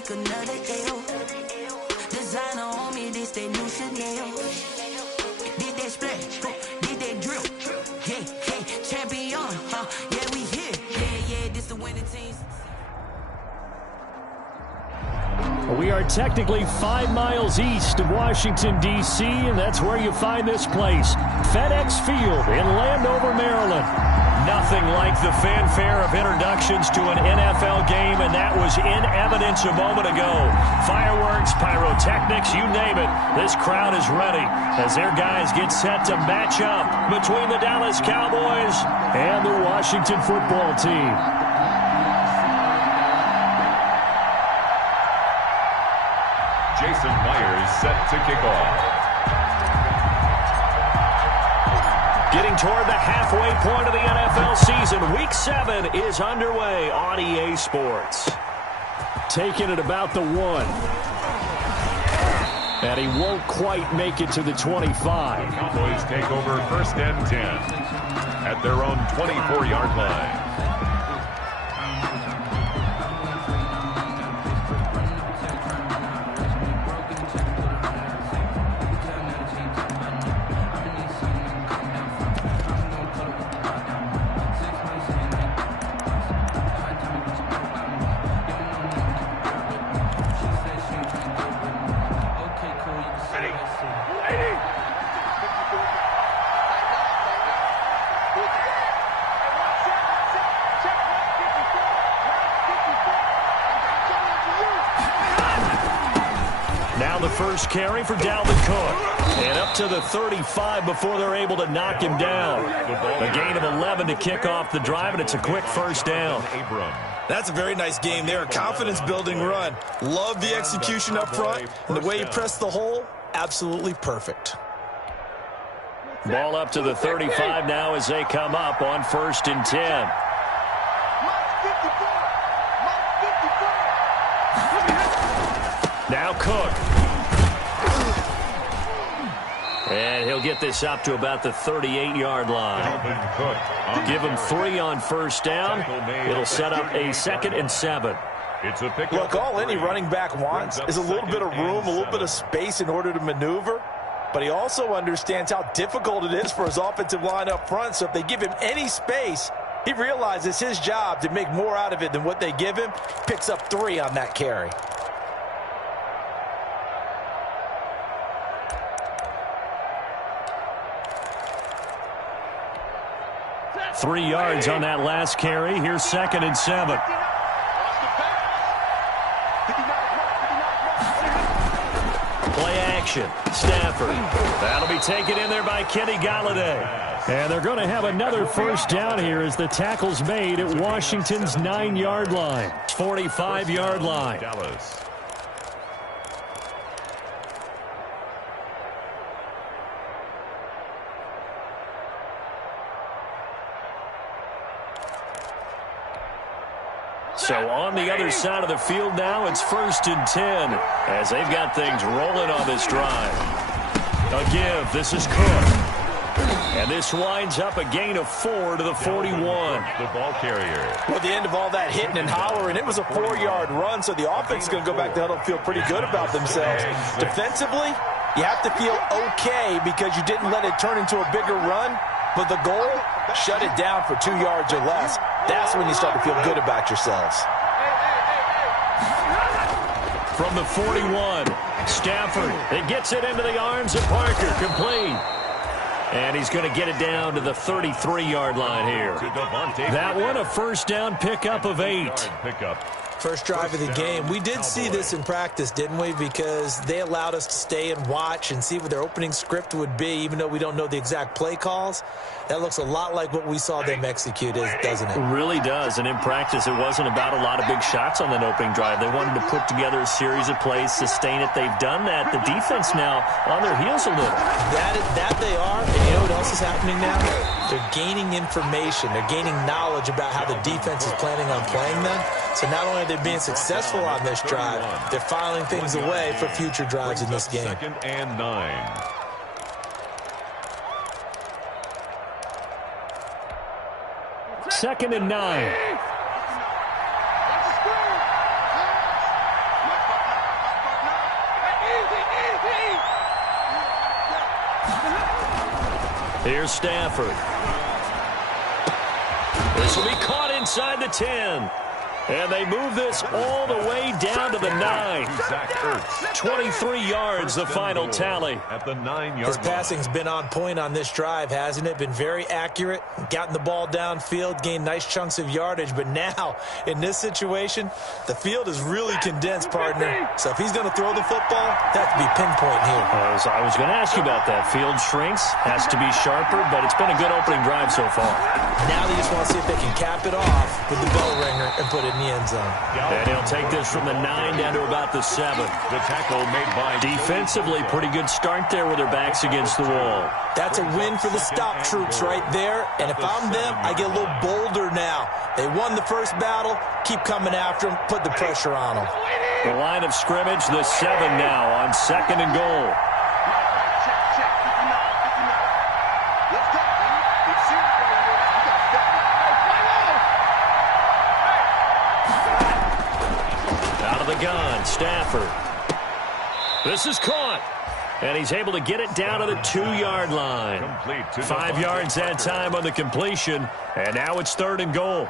like another L. Designer on me, this they new Chanel. Did that splash, did that drill. Yeah, yeah, champion, yeah, we here. Yeah, this the winning teams. We are technically 5 miles east of Washington, D.C., and that's where you find this place, FedEx Field in Landover, Maryland. Nothing like the fanfare of introductions to an NFL game, and that was in evidence a moment ago. Fireworks, pyrotechnics, you name it. This crowd is ready as their guys get set to match up between the Dallas Cowboys and the Washington football team. Jason Myers set to kick off. Getting toward the halfway point of the NFL season, Week 7 is underway on EA Sports. Taking it about the 1. And he won't quite make it to the 25. The Cowboys take over 1st and 10 at their own 24-yard line. First carry for Dalvin Cook. And up to the 35 before they're able to knock him down. A gain of 11 to kick off the drive, and it's a quick first down. That's a very nice game there. Confidence-building run. Love the execution up front. And the way he pressed the hole, absolutely perfect. Ball up to the 35 now as they come up on 1st and 10. Now Cook. And he'll get this up to about the 38-yard line. Give him 3 on first down. It'll set up a 2nd and 7. It's a pick. Look, all any running back wants is a little bit of room, a little bit of space in order to maneuver. But he also understands how difficult it is for his offensive line up front. So if they give him any space, he realizes his job to make more out of it than what they give him. Picks up 3 on that carry. Three yards on that last carry. Here's 2nd and 7. Play action. Stafford. That'll be taken in there by Kenny Golladay. And they're going to have another first down here as the tackle's made at Washington's 9-yard line. 45-yard line. Dallas. So on the other side of the field now, it's 1st and 10 as they've got things rolling on this drive. A give. This is Cook. And this winds up a gain of 4 to the 41. The ball carrier. Well, at the end of all that hitting and hollering, it was a 4-yard run, so the offense is going to go back to huddle and feel pretty good about themselves. Defensively, you have to feel okay because you didn't let it turn into a bigger run. But the goal, shut it down for 2 yards or less. That's when you start to feel good about yourselves. From the 41, Stafford. It gets it into the arms of Parker. Complete. And he's going to get it down to the 33-yard line here. That one, a first down pickup of 8. First drive of the game. We did see this in practice, didn't we? Because they allowed us to stay and watch and see what their opening script would be, even though we don't know the exact play calls. That looks a lot like what we saw them execute, doesn't it? It really does. And in practice, it wasn't about a lot of big shots on that opening drive. They wanted to put together a series of plays, sustain it. They've done that. The defense now on their heels a little. That they are. And you know what else is happening now? They're gaining information. They're gaining knowledge about how the defense is planning on playing them. So not only are they being successful on this drive, they're filing things away for future drives in this game. 2nd and 9. Second and 9. Here's Stafford. This will be caught inside the 10. And they move this all the way down to the 9. 23 yards, the final tally. At the 9-yard His passing's been on point on this drive, hasn't it? Been very accurate, gotten the ball downfield, gained nice chunks of yardage. But now, in this situation, the field is really condensed, partner. So if he's going to throw the football, that could be pinpoint here. I was going to ask you about that. Field shrinks, has to be sharper, but it's been a good opening drive so far. Now they just want to see if they can cap it off with the bell ringer and put it in the end zone. And he'll take this from the 9 down to about the 7. The tackle made by Defensively, pretty good start there with their backs against the wall. That's a win for the stop troops right there. And if I'm them, I get a little bolder now. They won the first battle. Keep coming after them. Put the pressure on them. The line of scrimmage, the 7 now on 2nd and goal. Gun, Stafford. This is caught. And he's able to get it down to the 2-yard line. 5 yards that time on the completion. And now it's 3rd and goal.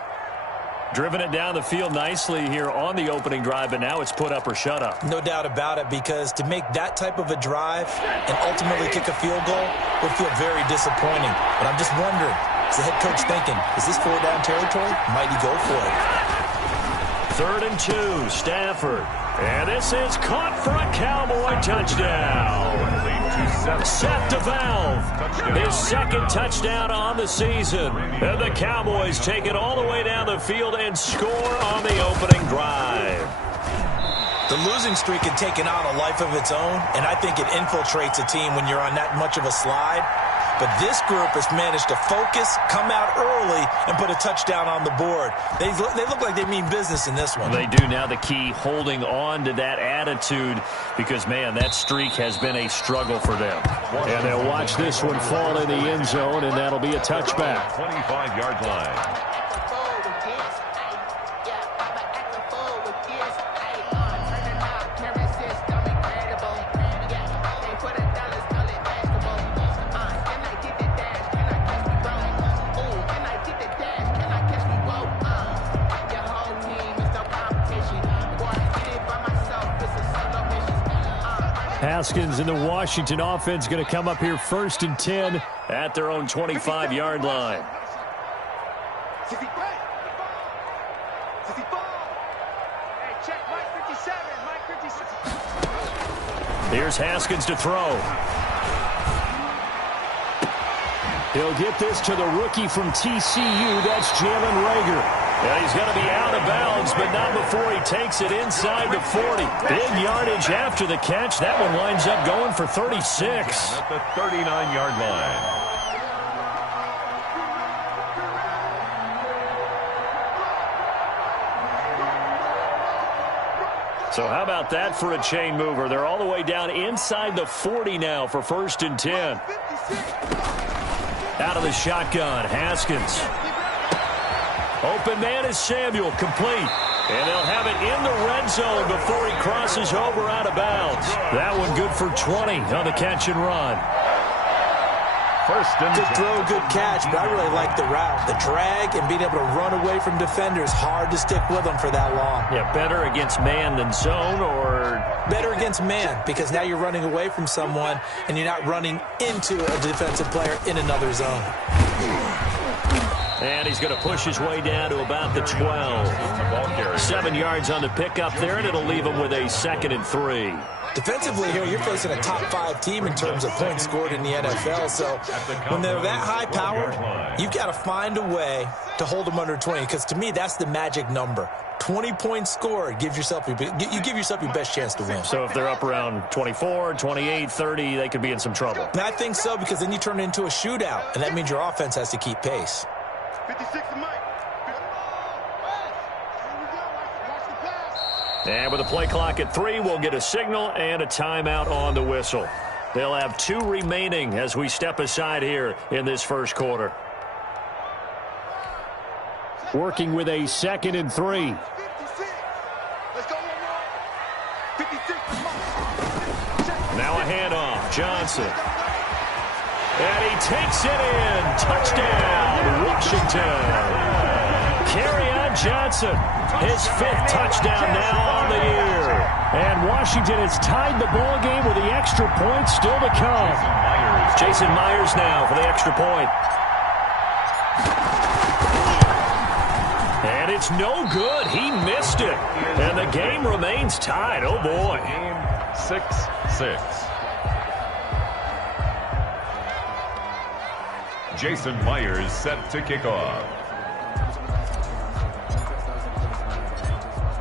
Driven it down the field nicely here on the opening drive, but now it's put up or shut up. No doubt about it, because to make that type of a drive and ultimately kick a field goal would feel very disappointing. But I'm just wondering, is the head coach thinking, is this 4-down territory? Might he go for it? 3rd and 2, Stafford. And this is caught for a Cowboy touchdown. Seth DeValve, his 2nd touchdown on the season. And the Cowboys take it all the way down the field and score on the opening drive. The losing streak had taken on a life of its own, and I think it infiltrates a team when you're on that much of a slide. But this group has managed to focus, come out early, and put a touchdown on the board. They look like they mean business in this one. They do. Now the key, holding on to that attitude, because, man, that streak has been a struggle for them. And they'll watch this one fall in the end zone, and that'll be a touchback. 25-yard line. Haskins and the Washington offense going to come up here 1st and 10 at their own 25-yard line. Here's Haskins to throw. He'll get this to the rookie from TCU. That's Jalen Reagor. And he's going to be out of bounds, but not before he takes it inside the 40. Big yardage after the catch. That one winds up going for 36. At the 39-yard line. So how about that for a chain mover? They're all the way down inside the 40 now for 1st and 10. Out of the shotgun, Haskins. Open man is Samuel, complete. And they'll have it in the red zone before he crosses over out of bounds. That one good for 20 on the catch and run. Good throw, good catch, but I really like the route. The drag and being able to run away from defenders, hard to stick with them for that long. Yeah, better against man than zone, or? Better against man, because now you're running away from someone and you're not running into a defensive player in another zone. And he's going to push his way down to about the 12. 7 yards on the pickup there, and it'll leave him with a 2nd and 3. Defensively here, you're facing a top 5 team in terms of points scored in the NFL. So when they're that high powered, you've got to find a way to hold them under 20, because to me, that's the magic number. 20 points scored, you give yourself your best chance to win. So if they're up around 24, 28, 30, they could be in some trouble. And I think so, because then you turn it into a shootout, and that means your offense has to keep pace. 56 Mike. And with a play clock at 3, we'll get a signal and a timeout on the whistle. They'll have 2 remaining as we step aside here in this first quarter. Working with a 2nd and 3. Now a handoff. Johnson. And he takes it in. Touchdown, Washington. Kerryon Johnson, his 5th touchdown now on the year. And Washington has tied the ball game with the extra point still to come. Jason Myers now for the extra point. And it's no good. He missed it. And the game remains tied. Oh, boy. Game 6-6. Jason Myers set to kick off.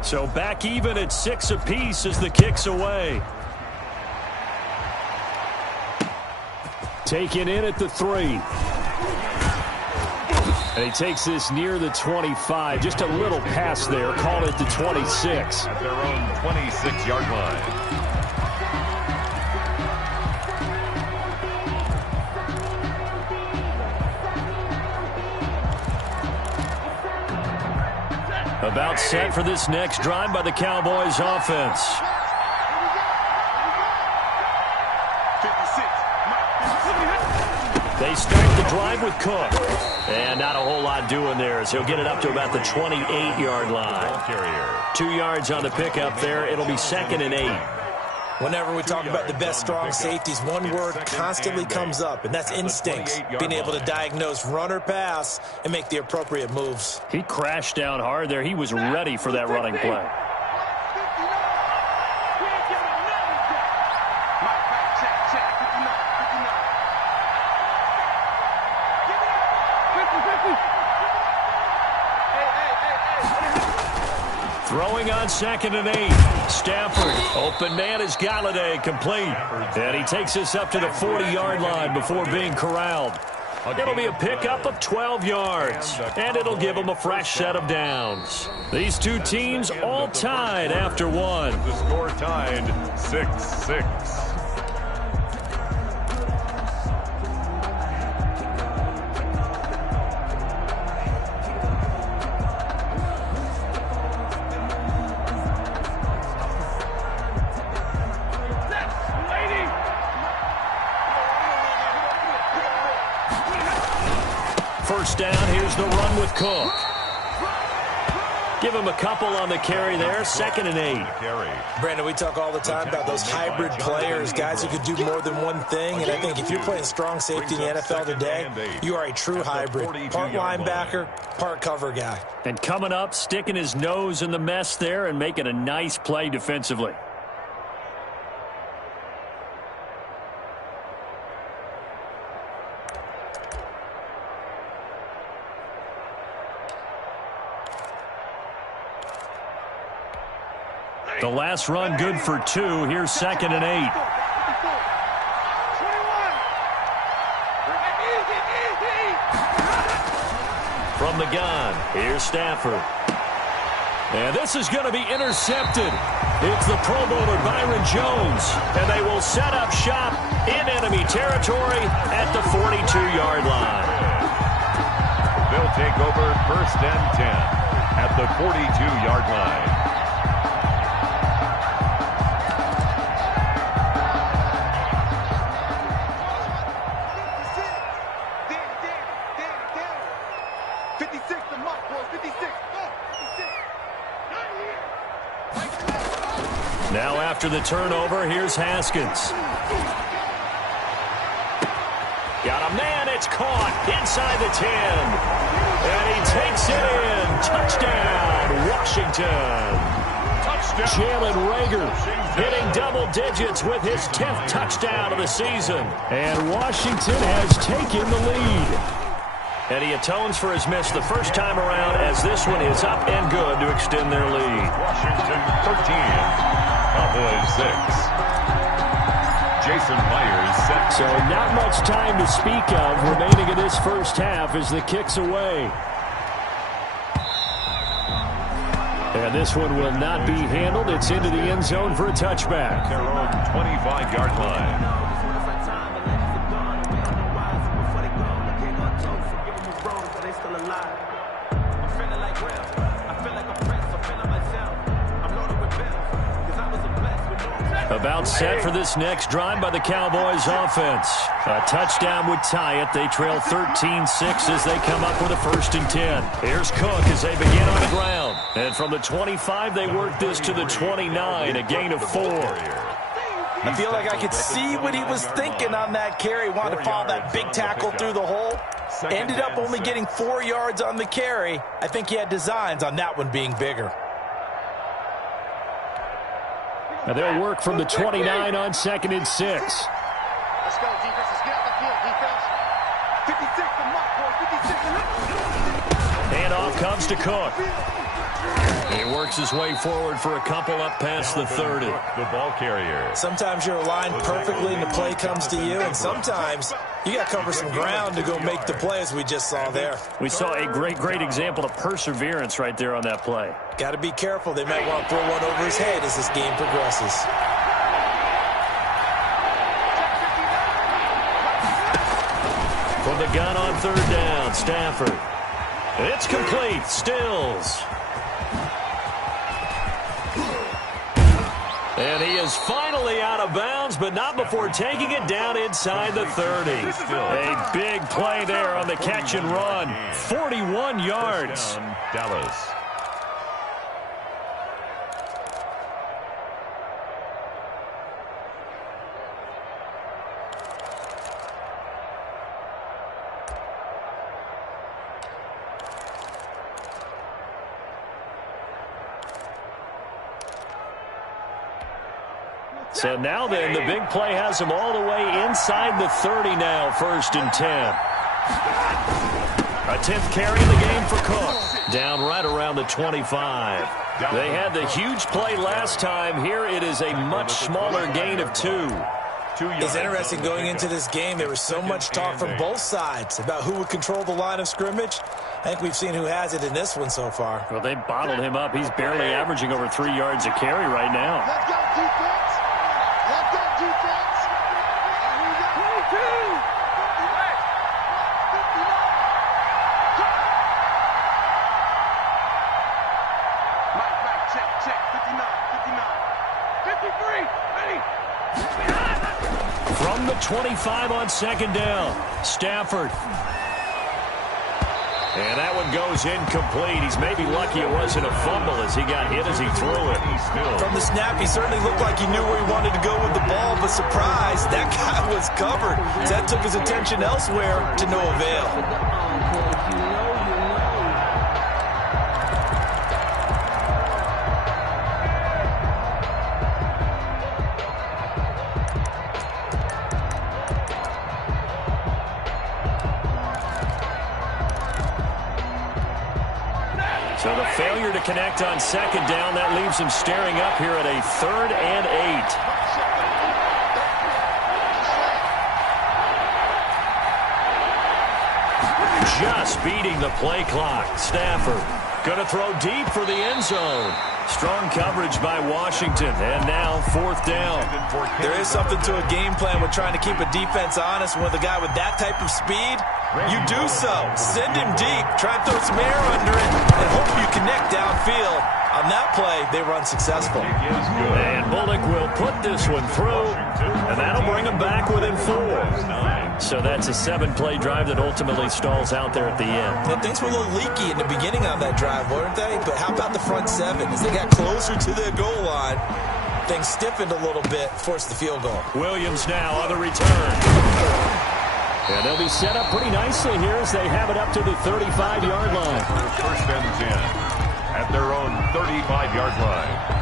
So back even at 6 apiece as the kick's away. Taken in at the 3. And he takes this near the 25. Just a little pass there. Call it the 26. At their own 26-yard line. About set for this next drive by the Cowboys offense. They start the drive with Cook. And not a whole lot doing there as he'll get it up to about the 28-yard line. 2 yards on the pickup there. It'll be 2nd and 8. Whenever we talk about the best strong safeties, one word constantly comes up, and that's instincts. Being able to diagnose run or pass and make the appropriate moves. He crashed down hard there. He was ready for that running play. Throwing on 2nd and 8. Stafford. Open man is Galladay. Complete. And he takes us up to the 40-yard line before being corralled. It'll be a pickup of 12 yards. And it'll give them a fresh set of downs. These two teams all tied after one. The score tied 6-6. First down, here's the run with Cook. Give him a couple on the carry there, 2nd and 8. Brandon, we talk all the time about those hybrid players, guys who could do more than one thing, and I think if you're playing strong safety in the NFL today, you are a true hybrid. Part linebacker, part cover guy. And coming up, sticking his nose in the mess there and making a nice play defensively. The last run good for 2. Here's 2nd and 8. From the gun, here's Stafford. And this is going to be intercepted. It's the Pro Bowler Byron Jones. And they will set up shop in enemy territory at the 42-yard line. They'll take over 1st and 10 at the 42-yard line. Now after the turnover, here's Haskins. Got a man, it's caught inside the 10. And he takes it in. Touchdown, Washington. Touchdown. Jalen Reagor hitting double digits with his 10th touchdown of the season. And Washington has taken the lead. And he atones for his miss the first time around as this one is up and good to extend their lead. Washington 13, Cowboys 6. Jason Myers set. So not much time to speak of remaining in this first half as the kick's away. And this one will not be handled. It's into the end zone for a touchback. Their own 25-yard line. About set for this next drive by the Cowboys offense. A touchdown would tie it. They trail 13-6 as they come up with a 1st and 10. Here's Cook as they begin on the ground. And from the 25, they work this to the 29, a gain of 4. I feel like I could see what he was thinking on that carry. Wanted to follow that big tackle through the hole. Ended up only getting 4 yards on the carry. I think he had designs on that one being bigger. And they'll work from the 29 on 2nd and 6. Let's go, defense. Let's get out the field, defense. 56 to Mark, boy. 56 to Handoff comes to Cook. He works his way forward for a couple up past the 30. The ball carrier. Sometimes you're aligned perfectly and the play comes to you, and sometimes you got to cover some ground to go make the play, as we just saw there. We saw a great example of perseverance right there on that play. Got to be careful. They might want to throw one over his head as this game progresses. From the gun on 3rd down, Stafford. It's complete. Stills. And he is finally out of bounds, but not before taking it down inside the 30. A big play there on the catch and run. 41 yards. Dallas. So now then, the big play has him all the way inside the 30 now, 1st and 10. A 10th carry in the game for Cook. Down right around the 25. They had the huge play last time. Here it is a much smaller gain of 2. It's interesting going into this game. There was so much talk from both sides about who would control the line of scrimmage. I think we've seen who has it in this one so far. Well, they bottled him up. He's barely averaging over 3 yards a carry right now. Let's go, defense. Let's go, defense. And we got 22. Mike, check. 59. 53. Ready. From the 25 on 2nd down, Stafford. And that one goes incomplete. He's maybe lucky it wasn't a fumble as he got hit as he threw it. From the snap, he certainly looked like he knew where he wanted to go with the ball, but surprise, that guy was covered. So that took his attention elsewhere to no avail. So the failure to connect on 2nd down, that leaves him staring up here at a 3rd and 8. Just beating the play clock. Stafford going to throw deep for the end zone. Strong coverage by Washington. And now 4th down. There is something to a game plan with trying to keep a defense honest. With a guy with that type of speed, you do so. Send him deep. Try and throw some air under it and hope you connect downfield. On that play, they run successful. And Bullock will put this one through, and that'll bring him back within 4. So that's a 7-play drive that ultimately stalls out there at the end. Well, things were a little leaky in the beginning on that drive, weren't they? But how about the front 7? As they got closer to the goal line, things stiffened a little bit, forced the field goal. Williams now on the return. And they'll be set up pretty nicely here as they have it up to the 35-yard line. 1st and 10 at their own 35-yard line.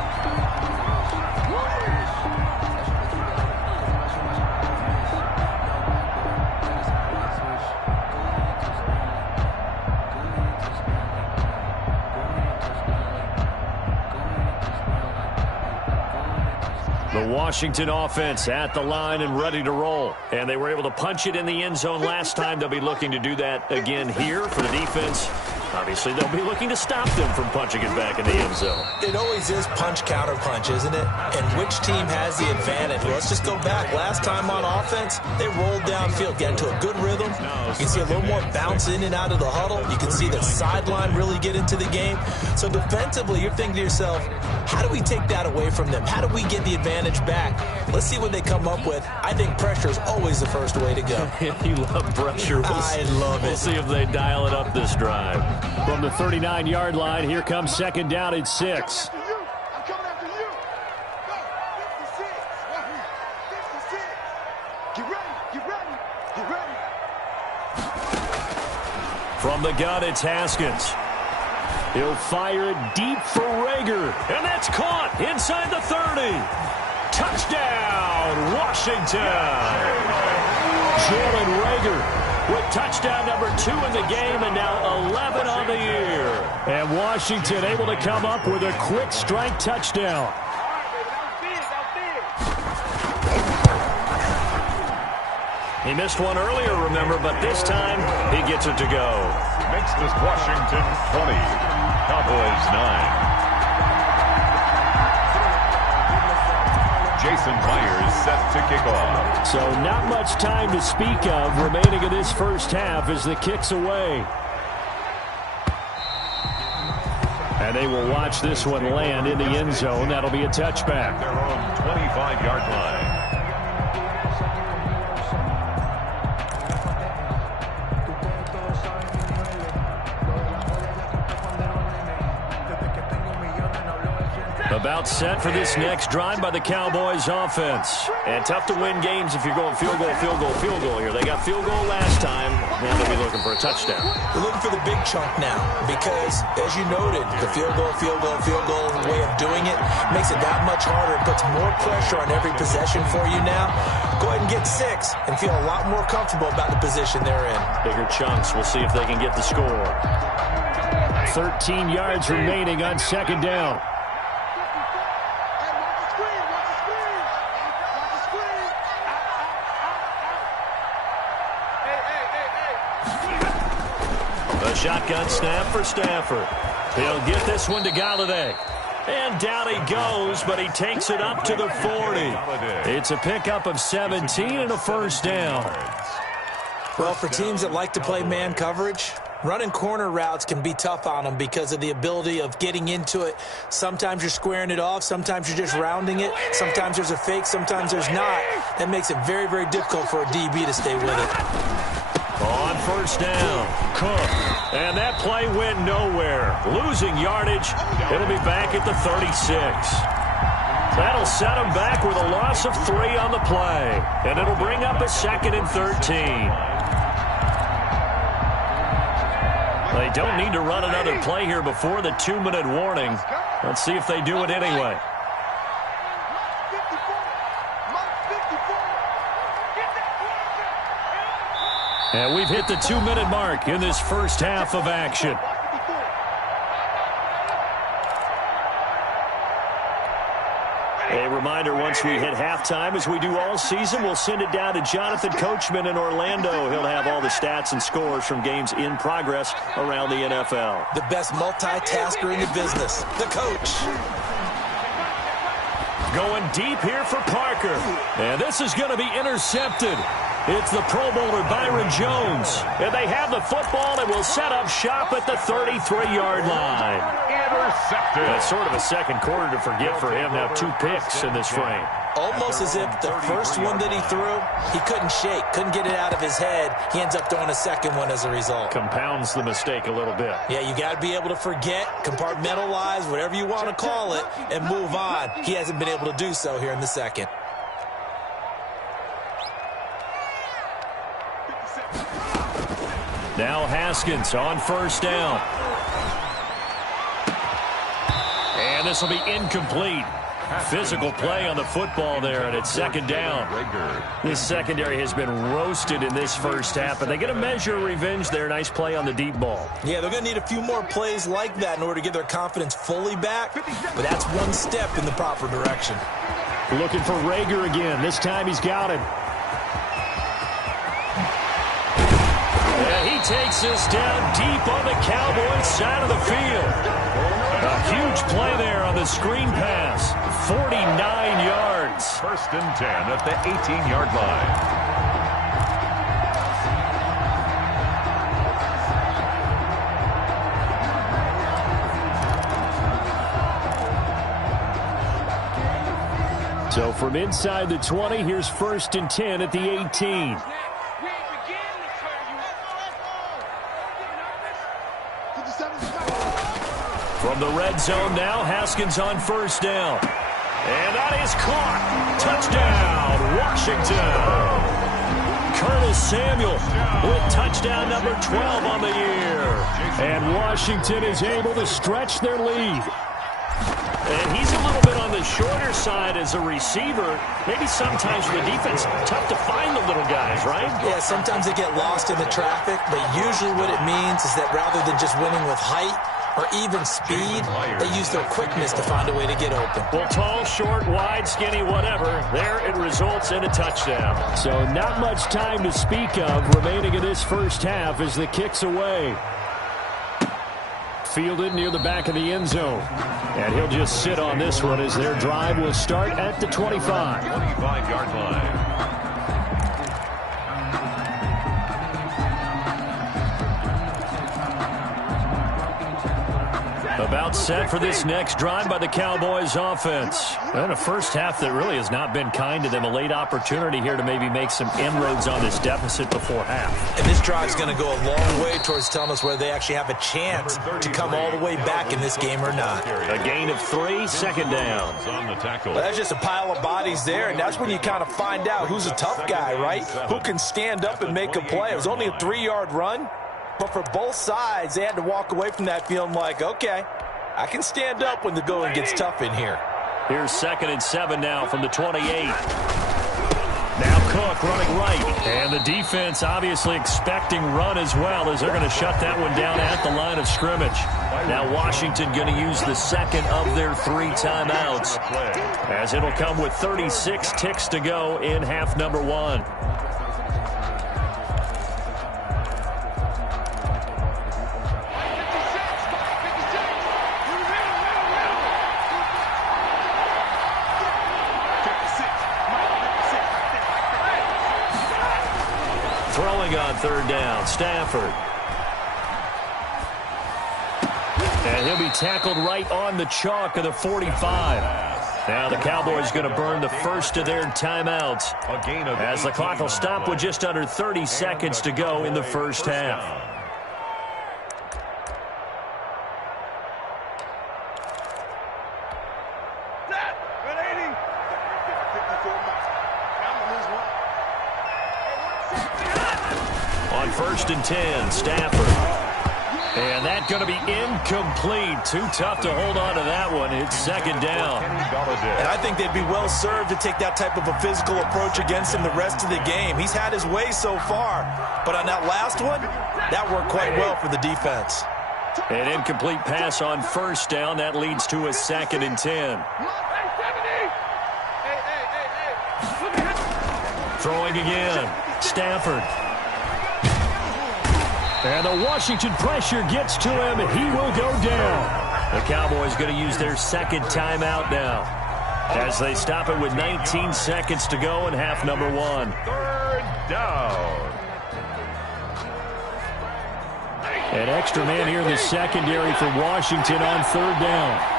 The Washington offense at the line and ready to roll. And they were able to punch it in the end zone last time. They'll be looking to do that again here for the defense. Obviously, they'll be looking to stop them from punching it back in the end zone. It always is punch-counter-punch, isn't it? And which team has the advantage? Well, let's just go back. Last time on offense, they rolled downfield, got into a good rhythm. You can see a little more bounce in and out of the huddle. You can see the sideline really get into the game. So defensively, you're thinking to yourself, how do we take that away from them? How do we get the advantage back? Let's see what they come up with. I think pressure is always the first way to go. You love pressure. I love it. We'll see if they dial it up this drive. From the 39-yard line, here comes second down at 6. I'm coming after you. Go. 56. 56. Get ready. Get ready. Get ready. From the gun, it's Haskins. He'll fire it deep for Rager. And that's caught inside the 30. Touchdown, Washington. Jalen Rager with touchdown number 2 in the game and now 11 on the year. And Washington able to come up with a quick strike touchdown. He missed one earlier, remember, but this time he gets it to go. Makes this Washington 20, Cowboys 9. Jason Myers set to kick off. So not much time to speak of remaining in this first half as the kick's away. And they will watch this one land in the end zone. That'll be a touchback. Their own 25-yard line. About set for this next drive by the Cowboys offense. And tough to win games if you're going field goal, field goal, field goal here. They got field goal last time. Now they'll be looking for a touchdown. They're looking for the big chunk now because, as you noted, the field goal way of doing it makes it that much harder. It puts more pressure on every possession for you now. Go ahead and get 6 and feel a lot more comfortable about the position they're in. Bigger chunks. We'll see if they can get the score. 13 yards remaining on second down. Shotgun snap for Stafford. He'll get this one to Galladay. And down he goes, but he takes it up to the 40. It's a pickup of 17 and a first down. Well, for teams that like to play man coverage, running corner routes can be tough on them because of the ability of getting into it. Sometimes you're squaring it off. Sometimes you're just rounding it. Sometimes there's a fake. Sometimes there's not. That makes it very, very difficult for a DB to stay with it. On first down, Cook. And that play went nowhere. Losing yardage. It'll be back at the 36. That'll set him back with a loss of 3 on the play. And it'll bring up a 2nd and 13. They don't need to run another play here before the 2-minute warning. Let's see if they do it anyway. And we've hit the 2-minute mark in this first half of action. A reminder, once we hit halftime, as we do all season, we'll send it down to Jonathan Coachman in Orlando. He'll have all the stats and scores from games in progress around the NFL. The best multitasker in the business, the coach. Going deep here for Parker. And this is going to be intercepted. It's the Pro Bowler Byron Jones. And they have the football and will set up shop at the 33-yard line. Intercepted. That's sort of a second quarter to forget for him. Now 2 picks in this frame. Almost as if the first one that he threw, he couldn't shake, couldn't get it out of his head. He ends up throwing a second one as a result. Compounds the mistake a little bit. Yeah, you got to be able to forget, compartmentalize, whatever you want to call it, and move on. He hasn't been able to do so here in the second. Now Haskins on first down. And this will be incomplete. Physical play on the football there, and it's second down. This secondary has been roasted in this first half, but they get a measure of revenge there. Nice play on the deep ball. Yeah, they're going to need a few more plays like that in order to get their confidence fully back, but that's one step in the proper direction. Looking for Rager again. This time he's got him. And he takes us down deep on the Cowboys side of the field. A huge play there on the screen pass. 49 yards. 1st and 10 at the 18-yard line. So from inside the 20, here's 1st and 10 at the 18. From the red zone now, Haskins on 1st down. And that is caught. Touchdown, Washington. Colonel Samuel with touchdown number 12 on the year. And Washington is able to stretch their lead. And he's a little bit on the shorter side as a receiver. Maybe sometimes for the defense, tough to find the little guys, right? Yeah, sometimes they get lost in the traffic, but usually what it means is that rather than just winning with height or even speed, they use their quickness to find a way to get open. Well, tall, short, wide, skinny, whatever, there it results in a touchdown. So not much time to speak of remaining in this first half as the kick's away. Fielded near the back of the end zone. And he'll just sit on this one as their drive will start at the 25. 25-yard line. About set for this next drive by the Cowboys offense. And a first half that really has not been kind to them. A late opportunity here to maybe make some inroads on this deficit before half. And this drive's going to go a long way towards telling us whether they actually have a chance to come all the way back in this game or not. A gain of 3, 2nd down. On the tackle. Well, that's just a pile of bodies there, and that's when you kind of find out who's a tough guy, right? Who can stand up and make a play. It was only a 3-yard run, but for both sides, they had to walk away from that feeling like, okay, I can stand up when the going gets tough in here. Here's 2nd and 7 now from the 28. Now Cook running right. And the defense obviously expecting run as well as they're going to shut that one down at the line of scrimmage. Now Washington going to use the 2nd of their 3 timeouts as it'll come with 36 ticks to go in half number 1. Throwing on 3rd down, Stafford. And he'll be tackled right on the chalk of the 45. Now the Cowboys going to burn the first of their timeouts as the clock will stop with just under 30 seconds to go in the first half. On 1st and 10, Stafford. And that's going to be incomplete. Too tough to hold on to that one. It's 2nd down. And I think they'd be well served to take that type of a physical approach against him the rest of the game. He's had his way so far. But on that last one, that worked quite well for the defense. An incomplete pass on 1st down. That leads to a 2nd and 10. Throwing again. Stafford. And the Washington pressure gets to him. He will go down. The Cowboys going to use their 2nd timeout now as they stop it with 19 seconds to go in half number 1. 3rd down. An extra man here in the secondary for Washington on 3rd down.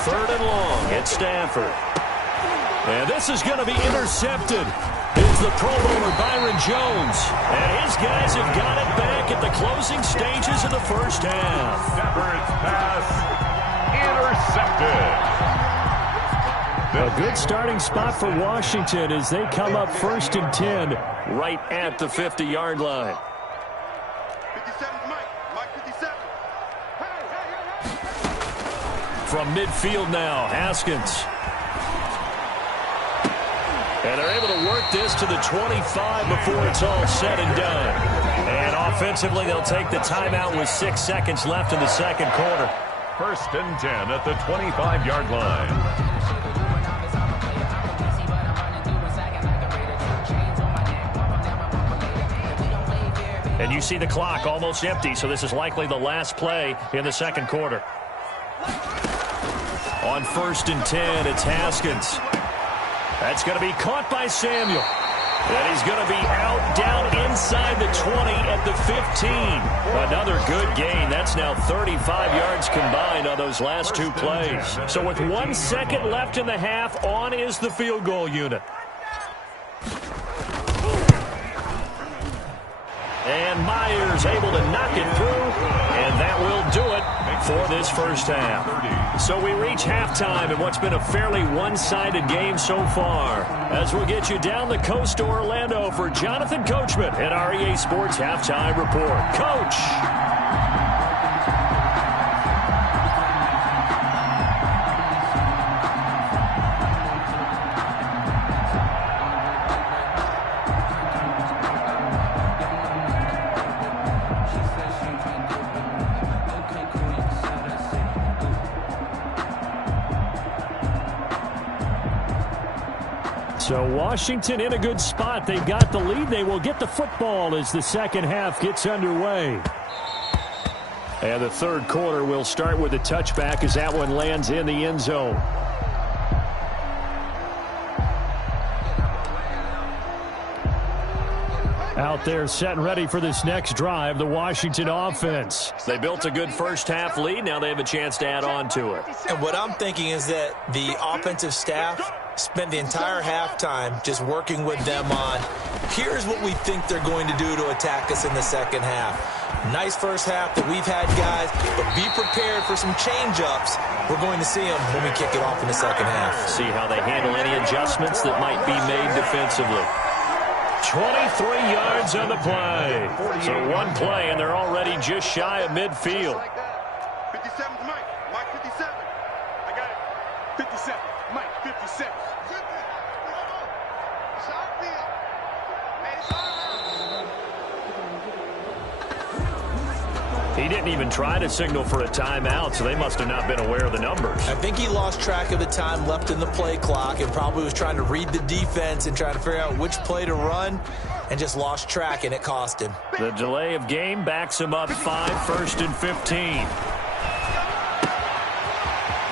3rd and long at Stafford. And this is going to be intercepted. It's the Pro Bowler Byron Jones. And his guys have got it back at the closing stages of the first half. Stafford's pass intercepted. A good starting spot for Washington as they come up 1st and 10 right at the 50-yard line. 57, Mike 57. From midfield now, Haskins. And they're able to work this to the 25 before it's all said and done. And offensively, they'll take the timeout with 6 seconds left in the 2nd quarter. first and 10 at the 25-yard line. And you see the clock almost empty, so this is likely the last play in the second quarter. On first and 10, it's Haskins. That's going to be caught by Samuel. And he's going to be out down inside the 20 at the 15. Another good gain. That's now 35 yards combined on those last two plays. So with 1 second left in the half, on is the field goal unit. And Myers able to knock it through, and that will do it for this first half. So we reach halftime in what's been a fairly one-sided game so far. As we'll get you down the coast to Orlando for Jonathan Coachman at our EA Sports Halftime Report. Coach! So Washington in a good spot. They've got the lead. They will get the football as the second half gets underway. And the third quarter will start with a touchback as that one lands in the end zone. Out there set and ready for this next drive, the Washington offense. They built a good first half lead. Now they have a chance to add on to it. And what I'm thinking is that the offensive staff spent the entire halftime just working with them on, here's what we think they're going to do to attack us in the second half. Nice first half that we've had, guys, but be prepared for some change-ups. We're going to see them when we kick it off in the second half. See how they handle any adjustments that might be made defensively. 23 yards on the play. So one play, and they're already just shy of midfield. 57's Mike. Mike 57. I got it. 57. Mike 57. He didn't even try to signal for a timeout, so they must have not been aware of the numbers. I think he lost track of the time left in the play clock and probably was trying to read the defense and trying to figure out which play to run and just lost track, and it cost him. The delay of game backs him up 5, first and 15.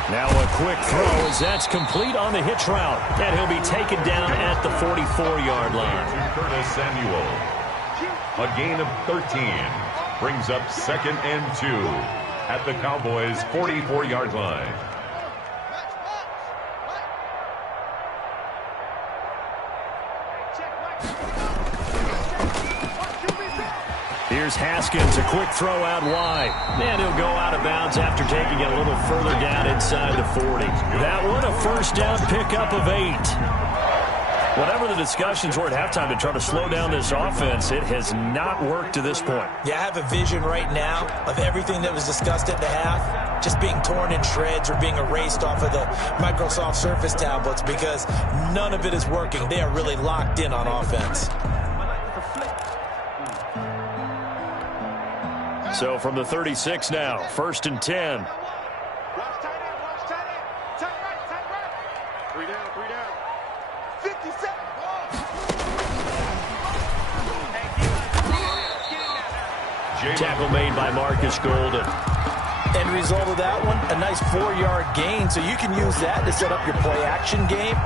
Now a quick throw as that's complete on the hitch route. And he'll be taken down at the 44-yard line. Curtis Samuel. A gain of 13. Brings up second and 2 at the Cowboys' 44-yard line. Here's Haskins, a quick throw out wide. And he'll go out of bounds after taking it a little further down inside the 40. That one a first down pickup of 8. Whatever the discussions were at halftime to try to slow down this offense, it has not worked to this point. Yeah, I have a vision right now of everything that was discussed at the half just being torn in shreds or being erased off of the Microsoft Surface tablets because none of it is working. They are really locked in on offense. So from the 36 now, first and 10. Watch tight end, watch tight end. Tight right. 3 down, 3 down. 57. Tackle made by Marcus Golden. End result of that one, a nice 4-yard gain, so you can use that to set up your play-action game,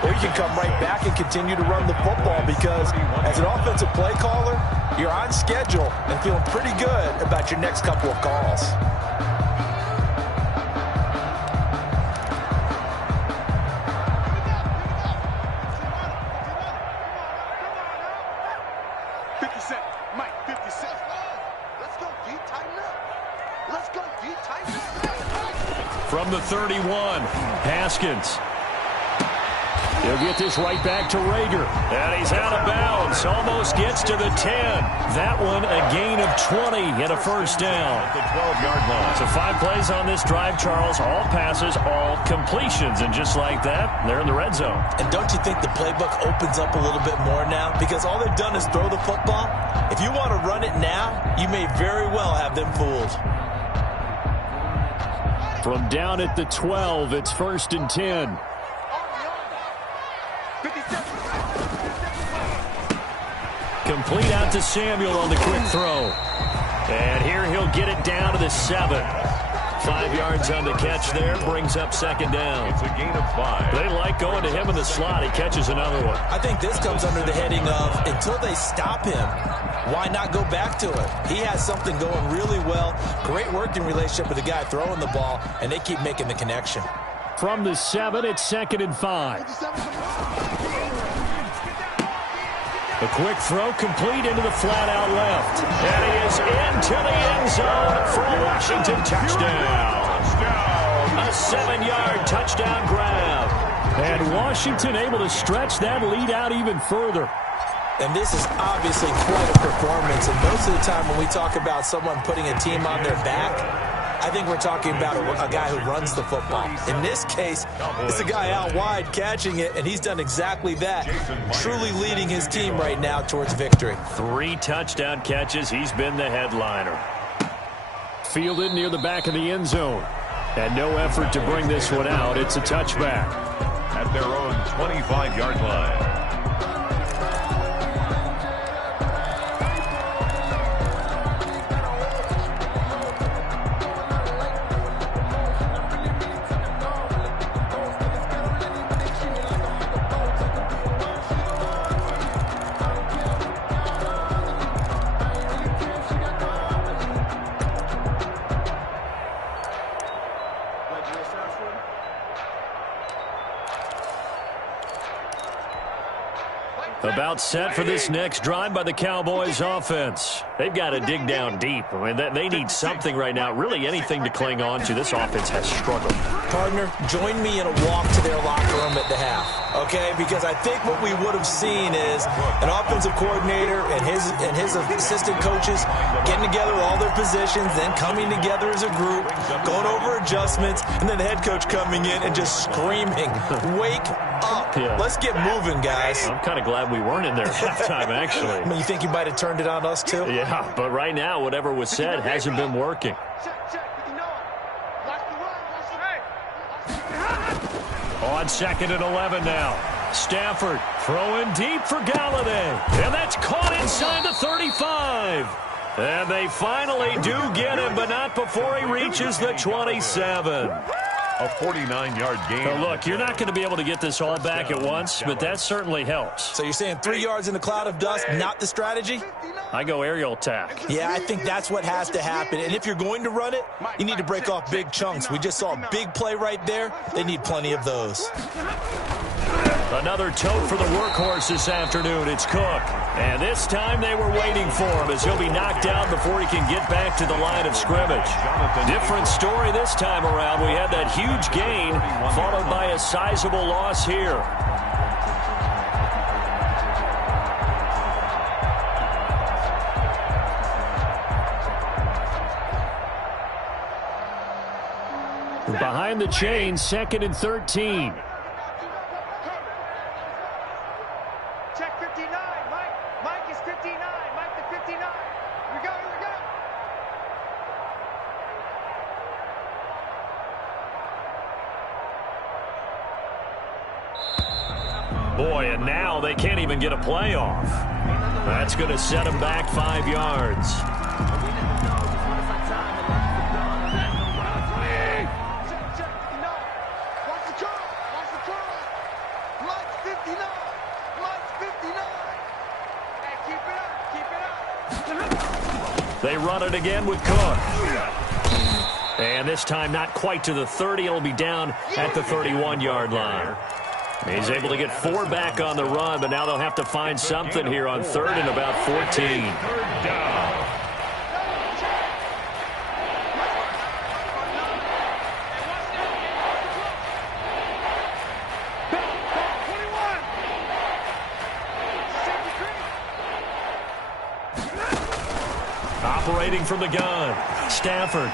or you can come right back and continue to run the football because as an offensive play caller, you're on schedule and feeling pretty good about your next couple of calls. From the 31, Haskins. He'll get this right back to Rager. And he's out of bounds. Almost gets to the 10. That one a gain of 20 and a first down. At the 12-yard line. So 5 plays on this drive, Charles. All passes, all completions. And just like that, they're in the red zone. And don't you think the playbook opens up a little bit more now? Because all they've done is throw the football. If you want to run it now, you may very well have them fooled. From down at the 12, it's 1st and 10. Complete out to Samuel on the quick throw. And here he'll get it down to the 7. 5 yards on the catch there, brings up 2nd down. It's a gain of 5. They like going to him in the slot. He catches another one. I think this comes under the heading of until they stop him, why not go back to it? He has something going really well. Great working relationship with the guy throwing the ball, and they keep making the connection. From the 7, it's 2nd and 5. A quick throw complete into the flat-out left. And he is into the end zone for a Washington touchdown. A 7-yard touchdown grab. And Washington able to stretch that lead out even further. And this is obviously quite a performance. And most of the time when we talk about someone putting a team on their back, I think we're talking about a guy who runs the football. In this case, it's a guy out wide catching it, and he's done exactly that, truly leading his team right now towards victory. 3 touchdown catches. He's been the headliner. Fielded near the back of the end zone. And no effort to bring this one out. It's a touchback. At their own 25-yard line. About set for this next drive by the Cowboys offense. They've got to dig down deep. I mean, they need something right now, really anything to cling on to. This offense has struggled. Partner, join me in a walk to their locker room at the half, okay? Because I think what we would have seen is an offensive coordinator and his assistant coaches getting together all their positions, then coming together as a group, going over adjustments, and then the head coach coming in and just screaming, "Wake up. Yeah. Let's get moving, guys." I'm kind of glad we weren't in there at halftime, actually. I mean, you think you might have turned it on us, too? Yeah, but right now, whatever was said hasn't been working. On 2nd and 11 now. Stafford throwing deep for Galladay. And that's caught inside the 35. And they finally do get him, but not before he reaches the 27. A 49-yard gain. Now look, you're not going to be able to get this all back at once, but that certainly helps. So you're saying 3 yards in a cloud of dust, not the strategy? I go aerial attack. Yeah, I think that's what has to happen. And if you're going to run it, you need to break off big chunks. We just saw a big play right there. They need plenty of those. Another tote for the workhorse this afternoon. It's Cook. And this time they were waiting for him as he'll be knocked down before he can get back to the line of scrimmage. Different story this time around. We had that huge gain followed by a sizable loss here. Behind the chain, 2nd and 13. Check 59, Mike. Mike is 59. Mike the 59. Here we go, Boy, and now they can't even get a play off. That's going to set them back 5 yards. They run it again with Cook. And this time not quite to the 30. It'll be down at the 31-yard line. He's able to get 4 back on the run, but now they'll have to find something here on 3rd and about 14. Third down. Operating from the gun, Stafford.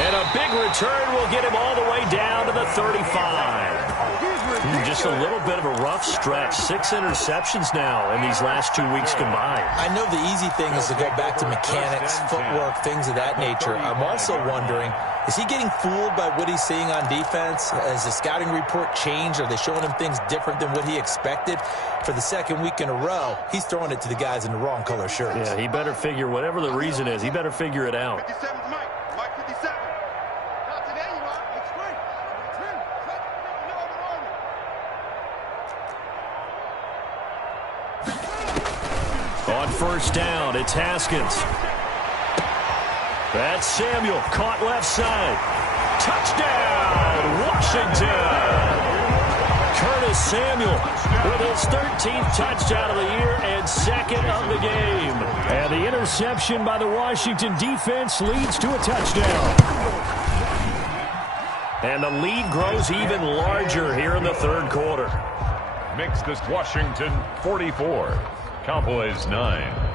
And a big return will get him all the way down to the 35. Just a little bit of a rough stretch. 6 interceptions now in these last 2 weeks combined. I know the easy thing is to go back to mechanics, footwork, things of that nature. I'm also wondering, is he getting fooled by what he's seeing on defense? Has the scouting report changed? Are they showing him things different than what he expected? For the second week in a row, he's throwing it to the guys in the wrong color shirts. Yeah, he better figure, whatever the reason is, he better figure it out. 57's Mike. Mike 57. Not today, you are. It's great. On first down, it's Haskins. That's Samuel, caught left side. Touchdown, Washington! Curtis Samuel with his 13th touchdown of the year and second of the game. And the interception by the Washington defense leads to a touchdown. And the lead grows even larger here in the third quarter. Makes this Washington 44, Cowboys 9.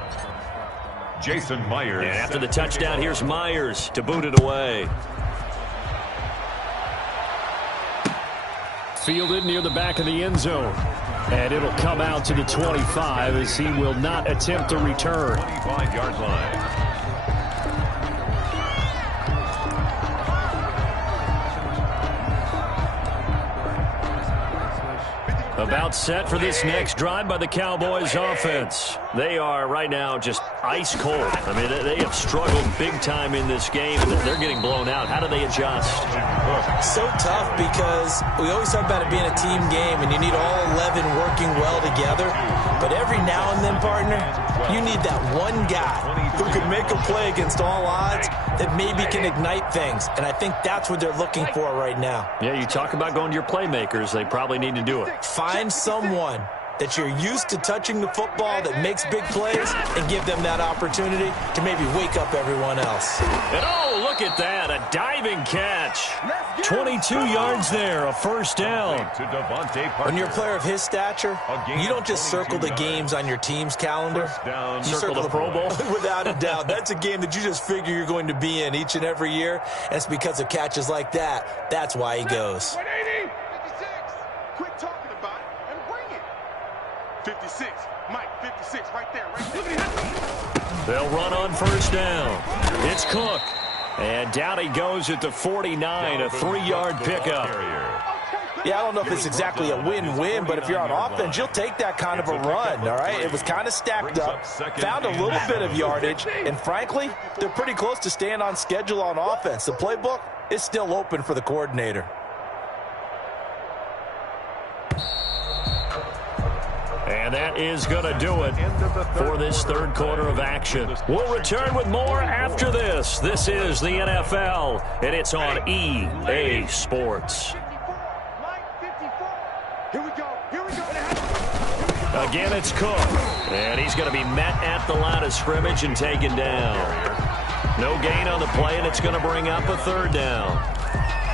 Jason Myers. And after the touchdown, here's Myers to boot it away. Fielded near the back of the end zone. And it'll come out to the 25 as he will not attempt to return. 25-yard line. About set for this next drive by the Cowboys offense. They are right now just ice cold. I mean, they have struggled big time in this game, and they're getting blown out. How do they adjust? So tough because we always talk about it being a team game, and you need all 11 working well together. But every now and then, partner, you need that one guy who can make a play against all odds that maybe can ignite things. And I think that's what they're looking for right now. Yeah, you talk about going to your playmakers. They probably need to do it. Find someone that you're used to touching the football that makes big plays and give them that opportunity to maybe wake up everyone else. And oh, look at that, a diving catch. 22 yards there, a first down. When you're a player of his stature, you don't just circle the games on your team's calendar. You circle the Pro Bowl? Without a doubt. That's a game that you just figure you're going to be in each and every year. And it's because of catches like that. That's why he goes. 180. 56. Quit talking about it and bring it. 56. Mike, 56 right there. They'll run on first down. It's Cook. And down he goes at the 49, a 3-yard pickup. Yeah, I don't know if it's exactly a win-win, but if you're on offense, you'll take that kind of a run, all right? It was kind of stacked up, found a little bit of yardage, and frankly, they're pretty close to staying on schedule on offense. The playbook is still open for the coordinator. And that is going to do it for this third quarter of action. We'll return with more after this. This is the NFL, and it's on EA Sports. Here we go. Again, it's Cook. And he's going to be met at the line of scrimmage and taken down. No gain on the play, and it's going to bring up a third down.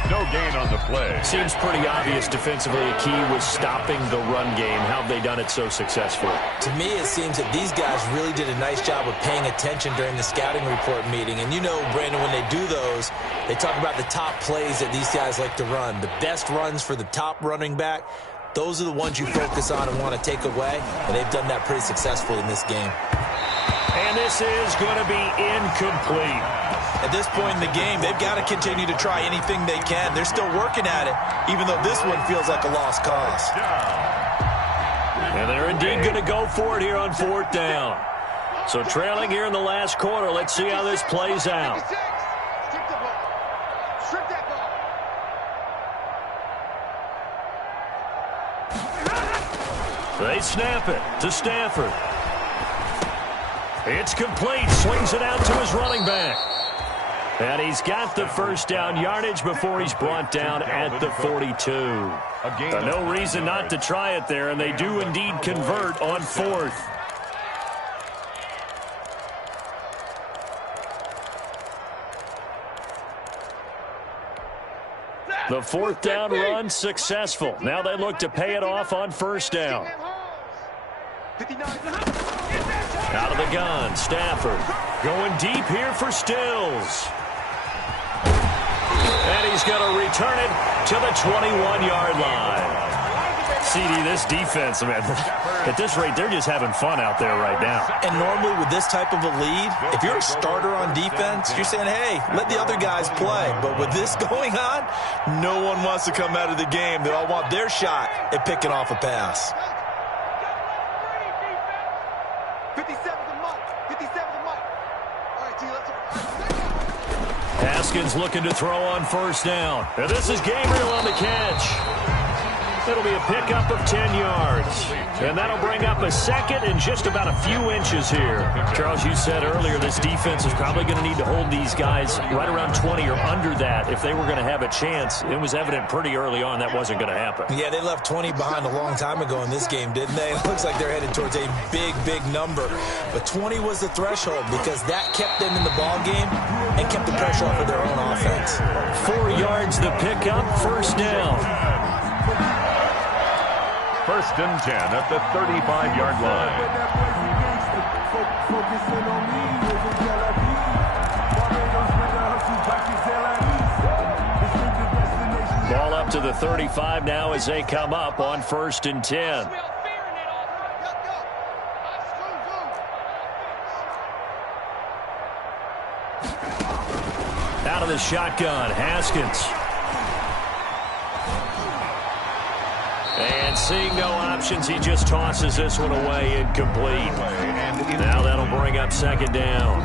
No gain on the play. Seems pretty obvious defensively a key was stopping the run game. How have they done it so successfully? To me, it seems that these guys really did a nice job of paying attention during the scouting report meeting. And you know, Brandon, when they do those, they talk about the top plays that these guys like to run. The best runs for the top running back, those are the ones you focus on and want to take away. And they've done that pretty successfully in this game. And this is going to be incomplete. At this point in the game, they've got to continue to try anything they can. They're still working at it, even though this one feels like a lost cause. And they're indeed going to go for it here on fourth down. So trailing here in the last quarter, let's see how this plays out. Strip the ball. Strip that ball. They snap it to Stafford. It's complete. Swings it out to his running back. And he's got the first down yardage before he's brought down at the 42. No reason not to try it there, and they do indeed convert on fourth. The fourth down run successful. Now they look to pay it off on first down. Out of the gun, Stafford going deep here for Stills. And he's going to return it to the 21-yard line. CD, this defense, man, at this rate, they're just having fun out there right now. And normally with this type of a lead, if you're a starter on defense, you're saying, hey, let the other guys play. But with this going on, no one wants to come out of the game. They all want their shot at picking off a pass. 57 to Mike. 57 to Mike. All right, G, let's go. Haskins looking to throw on first down. And this is Gabriel on the catch. It'll be a pickup of 10 yards. And that'll bring up a second and just about a few inches here. Charles, you said earlier this defense is probably going to need to hold these guys right around 20 or under that if they were going to have a chance. It was evident pretty early on that wasn't going to happen. Yeah, they left 20 behind a long time ago in this game, didn't they? It looks like they're headed towards a big, big number. But 20 was the threshold because that kept them in the ball game and kept the pressure off of their own offense. 4 yards the pickup, first down. First and 10 at the 35-yard line. Ball up to the 35 now as they come up on first and 10. Out of the shotgun, Haskins. And seeing no options, he just tosses this one away, incomplete. Now that'll bring up second down.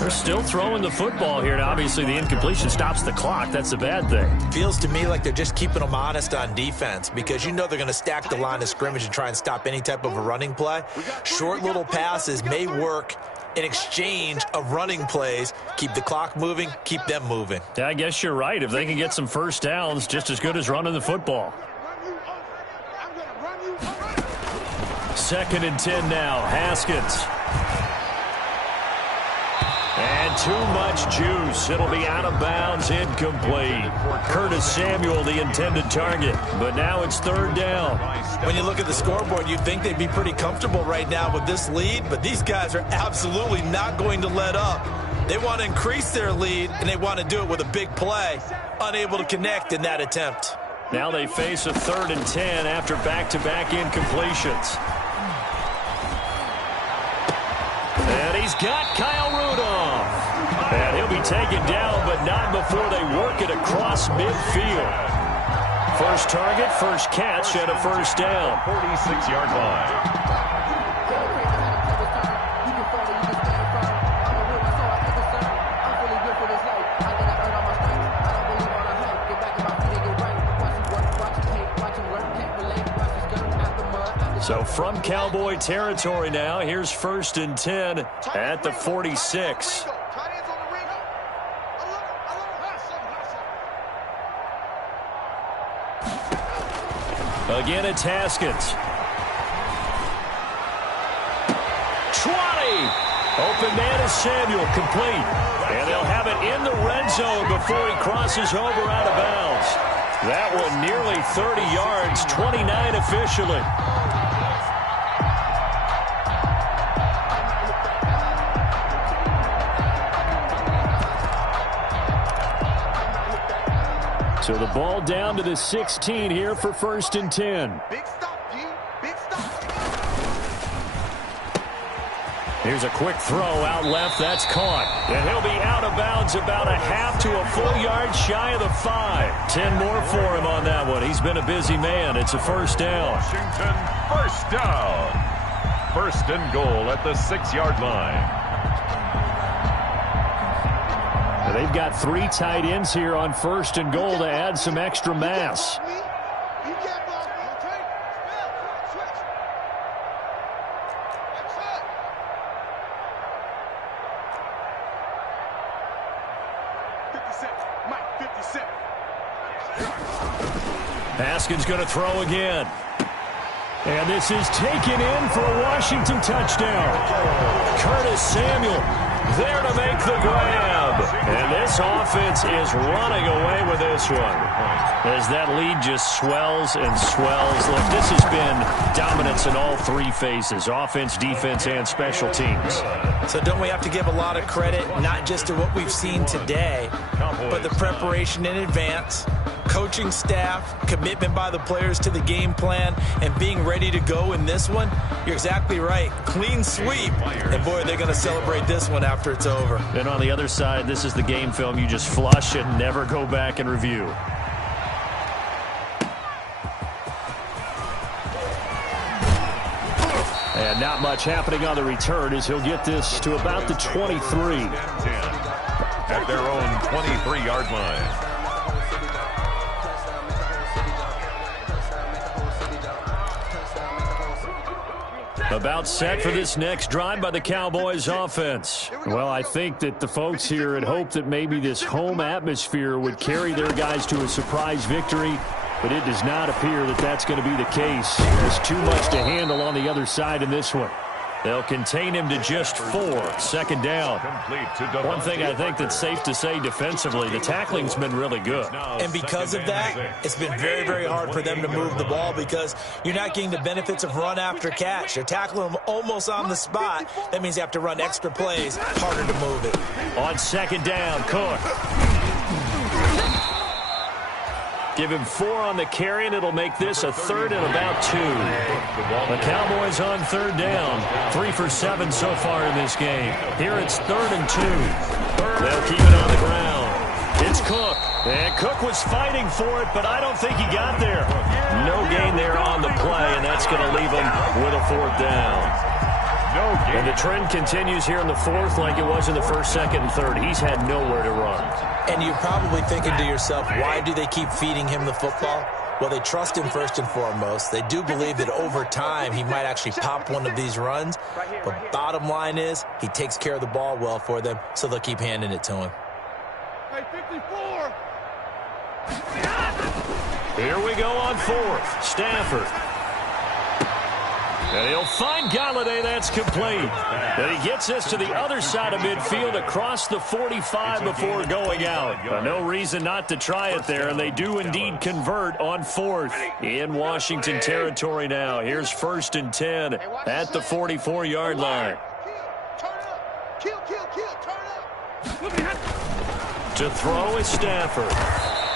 They're still throwing the football here. Now, obviously, the incompletion stops the clock. That's the bad thing. Feels to me like they're just keeping them honest on defense because you know they're going to stack the line of scrimmage and try and stop any type of a running play. Short little passes may work in exchange of running plays. Keep the clock moving, keep them moving. Yeah, I guess you're right. If they can get some first downs, just as good as running the football. Second and 10 now, Haskins. And too much juice. It'll be out of bounds, incomplete. Curtis Samuel, the intended target. But now it's third down. When you look at the scoreboard, you'd think they'd be pretty comfortable right now with this lead, but these guys are absolutely not going to let up. They want to increase their lead, and they want to do it with a big play. Unable to connect in that attempt. Now they face a third and 10 after back-to-back incompletions. And he's got Kyle Rudolph. And he'll be taken down, but not before they work it across midfield. First target, first catch, and a first down. 46-yard line. So from Cowboy territory now, here's first and 10 at the 46. Again, it's Haskins. 20. Open man is Samuel, complete. And they'll have it in the red zone before he crosses over out of bounds. That one nearly 30 yards, 29 officially. So the ball down to the 16 here for first and 10. Big stop, G. Big stop. Here's a quick throw out left. That's caught. And he'll be out of bounds about a half to a full yard shy of the 5. 10 more for him on that one. He's been a busy man. It's a first down. Washington, first down. First and goal at the 6-yard line. They've got 3 tight ends here on first and goal to add some extra mass. Haskins going to throw again. And this is taken in for a Washington touchdown. Curtis Samuel there to make the grab. And this offense is running away with this one. As that lead just swells and swells. Look, this has been dominance in all 3 phases. Offense, defense, and special teams. So don't we have to give a lot of credit, not just to what we've seen today, but the preparation in advance, coaching staff, commitment by the players to the game plan, and being ready to go in this one, you're exactly right. Clean sweep. And, boy, they're going to celebrate this one after it's over. And on the other side, this is the game film you just flush and never go back and review. And not much happening on the return as he'll get this to about the 23. At their own 23-yard line. About set for this next drive by the Cowboys offense. Well, I think that the folks here had hoped that maybe this home atmosphere would carry their guys to a surprise victory, but it does not appear that that's going to be the case. There's too much to handle on the other side in this one. They'll contain him to just 4. Second down. One thing I think that's safe to say defensively, the tackling's been really good. And because of that, it's been very, very hard for them to move the ball because you're not getting the benefits of run after catch. You're tackling them almost on the spot. That means you have to run extra plays, harder to move it. On second down, Cook. Give him 4 on the carry, and it'll make this a 3rd and about 2. The Cowboys on 3rd down. 3 for 7 so far in this game. Here it's 3rd and 2. They'll keep it on the ground. It's Cook. And Cook was fighting for it, but I don't think he got there. No gain there on the play, and that's going to leave him with a 4th down. And the trend continues here in the 4th like it was in the 1st, 2nd, and 3rd. He's had nowhere to run. And you're probably thinking to yourself, why do they keep feeding him the football? Well, they trust him first and foremost. They do believe that over time he might actually pop one of these runs. But bottom line is he takes care of the ball well for them, so they'll keep handing it to him. Hey, 54. Here we go on 4th. Stafford. And he'll find Galladay. That's complete. And he gets us to the other side of midfield across the 45 before going out. No reason not to try it there, and they do indeed convert on 4th in Washington territory now. Here's 1st and 10 at the 44-yard line. Turn up. Kill, turn up. To throw is Stafford.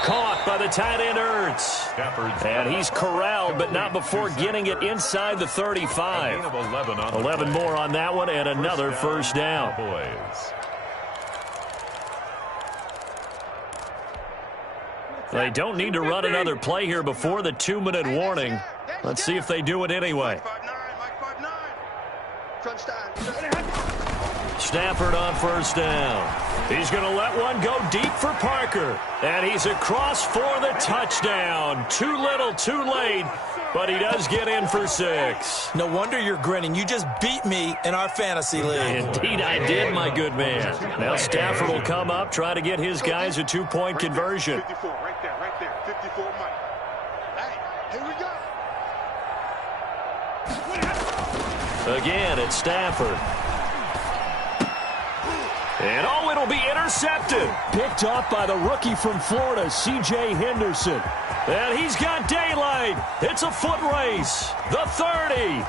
Caught by the tight end Ertz. And he's corralled, but not before getting it inside the 35. 11 more on that one, and another 1st down. They don't need to run another play here before the 2-minute warning. Let's see if they do it anyway. Stafford on 1st down. He's going to let one go deep for Parker. And he's across for the touchdown. Too little, too late. But he does get in for 6. No wonder you're grinning. You just beat me in our fantasy league. Indeed I did, my good man. Now Stafford will come up, try to get his guys a 2-point conversion. 54, right there. 54, Mike. Hey, here we go. Again, it's Stafford. And, oh, it'll be intercepted. Picked off by the rookie from Florida, C.J. Henderson. And he's got daylight. It's a foot race. The 30,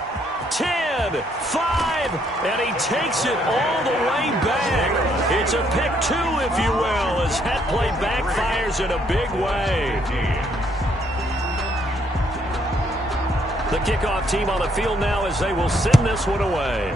10, 5, and he takes it all the way back. It's a pick 2, if you will, as that play backfires in a big way. The kickoff team on the field now as they will send this one away.